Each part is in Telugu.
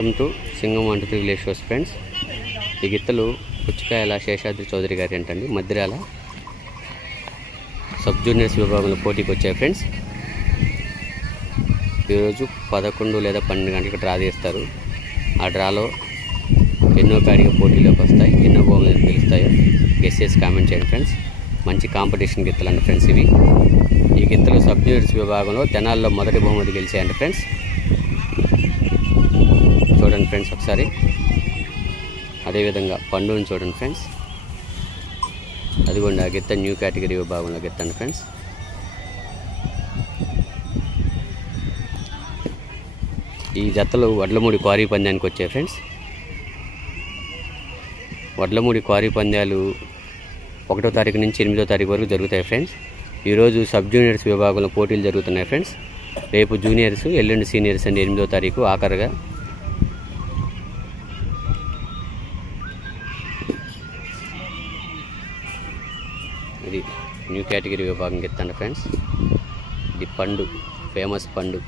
వెల్కమ్ టు సింగం వంట త్రీ విలేజ్ షోస్ ఫ్రెండ్స్ ఈ గిత్తలు పుచ్చకాయల శేషాద్రి చౌదరి గారి ఏంటండి మద్రాల సబ్ జూనియర్స్ విభాగంలో పోటీకి వచ్చాయి ఫ్రెండ్స్ ఈరోజు పదకొండు లేదా పన్నెండు గంటలకు డ్రా తీస్తారు. ఆ డ్రాలో ఎన్నో కాడిగా పోటీలోకి వస్తాయి ఎన్నో బొమ్మలు గెలుస్తాయో గెస్ చేసి కామెంట్ చేయండి ఫ్రెండ్స్ మంచి కాంపిటీషన్ గిత్తలు అండి ఫ్రెండ్స్ ఇవి. ఈ గిత్తలు సబ్ జూనియర్స్ విభాగంలో తెనాల్లో మొదటి బహుమతి గెలిచాయండి ఫ్రెండ్స్ చూడండి ఫ్రెండ్స్ ఒకసారి. అదేవిధంగా పండుని చూడండి ఫ్రెండ్స్. అదిగోండి ఆ గిత్త న్యూ కేటగిరీ విభాగంలో గిత్తండి ఫ్రెండ్స్. ఈ జతలు వడ్లమూడి క్వారీ పందానికి వచ్చాయి ఫ్రెండ్స్. వడ్లమూడి క్వారీ పందాలు ఒకటో తారీఖు నుంచి ఎనిమిదో తారీఖు వరకు జరుగుతాయి ఫ్రెండ్స్. ఈరోజు సబ్ జూనియర్స్ విభాగంలో పోటీలు జరుగుతున్నాయి ఫ్రెండ్స్. రేపు జూనియర్స్ ఎల్లుండి సీనియర్స్ అండి ఎనిమిదో తారీఖు ఆఖరుగా ఇది న్యూ కేటగిరీ విభాగం ఎత్తండి ఫ్రెండ్స్. ఇది పండు ఫేమస్ పండు.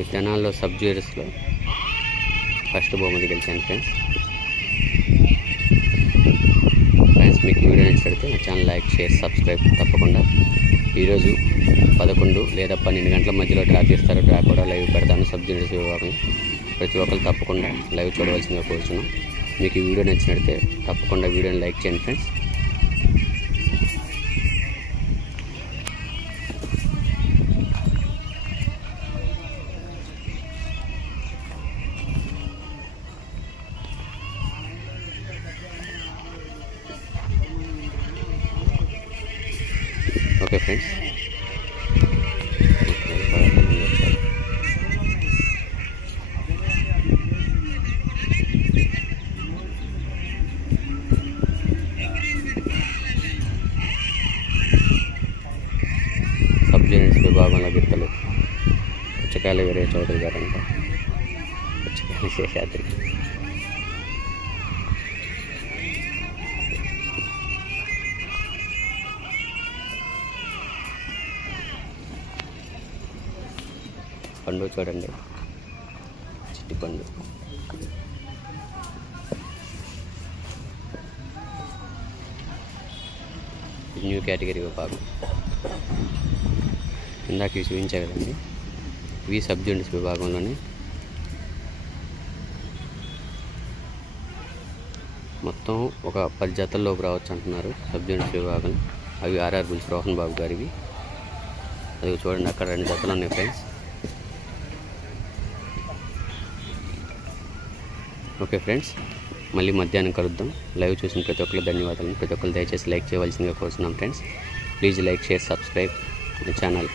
ఈ తెనాల్లో సబ్ జూనియర్స్లో ఫస్ట్ బహుమతి గెలిచాను ఫ్రెండ్స్. ఫ్రెండ్స్ మీకు వీడియో నచ్చితే నా ఛానల్ లైక్ షేర్ సబ్స్క్రైబ్ తప్పకుండా. ఈరోజు పదకొండు లేదా పన్నెండు గంటల మధ్యలో డ్రా చేస్తారు డ్రా కూడా లైవ్ పెడతాను సబ్ జూనియర్స్ విభాగం ప్రతి ఒక్కరు తప్పకుండా లైవ్ చూడవలసిందిగా కోరుచున్నాం. మీకు ఈ వీడియో నచ్చినట్లయితే తప్పకుండా వీడియోని లైక్ చేయండి ఫ్రెండ్స్. Okay friends. జూనియర్స్ విభాగంలో గిత్తలు. పుచ్చకాయల వీరయ్య చౌదరి గారు అంట పుచ్చకాయల శేషాద్రి పండు చూడండి. చిట్టి పండు. న్యూ కేటగిరీ విభాగం. ఇందాక ఇవి చూపించా కదండి. ఇవి సబ్ జూనియర్స్ విభాగంలోనే మొత్తం ఒక పది జతల్లోకి రావచ్చు అంటున్నారు సబ్ జూనియర్స్ విభాగం. అవి ఆర్ఆర్ బుల్స్ రోహన్ బాబు గారివి. అది చూడండి అక్కడ రెండు జతలు ఉన్నాయి ఫ్రెండ్స్. ఓకే ఫ్రెండ్స్ మళ్ళీ మధ్యాహ్నం కలుద్దాం. లైవ్ చూసిన ప్రతి ఒక్కరు ధన్యవాదాలు. ప్రతి ఒక్కరు దయచేసి లైక్ చేయవలసిందిగా కోరుతున్నాం friends. Please like share subscribe. My channel